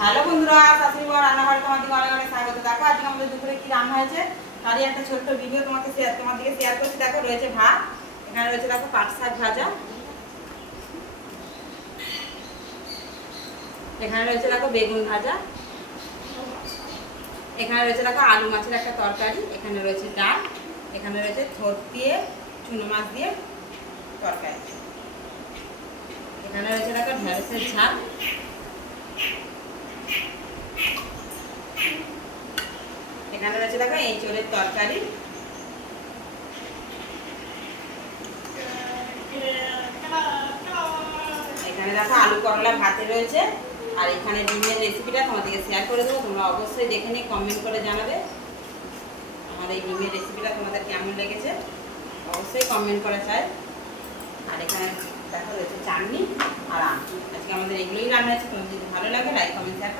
Hello বন্ধুরা, শাশুড়ি মা রান্নাঘরে তোমাদের অনেক অনেক স্বাগত। দেখো আজকে আমাদের দুপুরে কি রান্না হয়েছে তারই একটা ছোট্ট ভিডিও তোমাদেরকে শেয়ার করছি। দেখো রয়েছে ভাত, এখানে রয়েছে দেখো পাট শাক ভাজা, এখানে রয়েছে দেখো বেগুন ভাজা, এখানে রয়েছে দেখো আলু মাছের একটা তরকারি, এখানে রয়েছে ডাল, এখানে রয়েছে থোড় দিয়ে চুনো মাছ দিয়ে তরকারি, এখানে রয়েছে দেখো ঢেঁড়সের ঝাল, এখানে রয়েছে দেখো এঁচোড়ের তরকারি, এখানে দেখো আলু করলা ভাতে রয়েছে। আর এখানে ডিমের রেসিপিটা তোমাদেরকে শেয়ার করে দেবো, তোমরা অবশ্যই দেখে নিয়ে কমেন্ট করে জানাবে আমার এই ডিমের রেসিপিটা তোমাদের কেমন লেগেছে, অবশ্যই কমেন্ট করে চাই। আর এখানে দেখো রয়েছে চাটনি আর আম। আজকে আমাদের এগুলোই রান্না আছে। তোমাদের যদি ভালো লাগে লাইক কমেন্ট শেয়ার